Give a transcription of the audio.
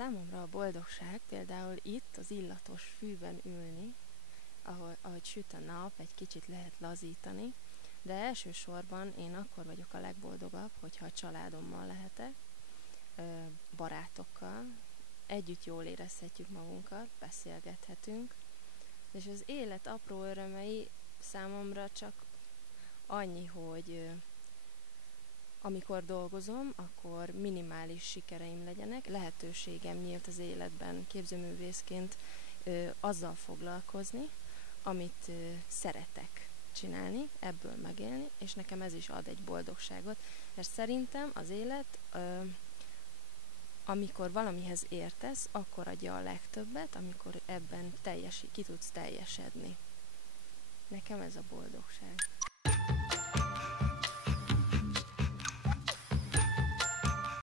Számomra a boldogság például itt az illatos fűben ülni, ahogy süt a nap, egy kicsit lehet lazítani, de elsősorban én akkor vagyok a legboldogabb, hogyha a családommal lehetek, barátokkal, együtt jól érezhetjük magunkat, beszélgethetünk, és az élet apró örömei számomra csak annyi, hogy amikor dolgozom, akkor minimális sikereim legyenek, lehetőségem nyílt az életben képzőművészként azzal foglalkozni, amit szeretek csinálni, ebből megélni, és nekem ez is ad egy boldogságot, mert szerintem az élet, amikor valamihez értesz, akkor adja a legtöbbet, amikor ebben ki tudsz teljesedni. Nekem ez a boldogság.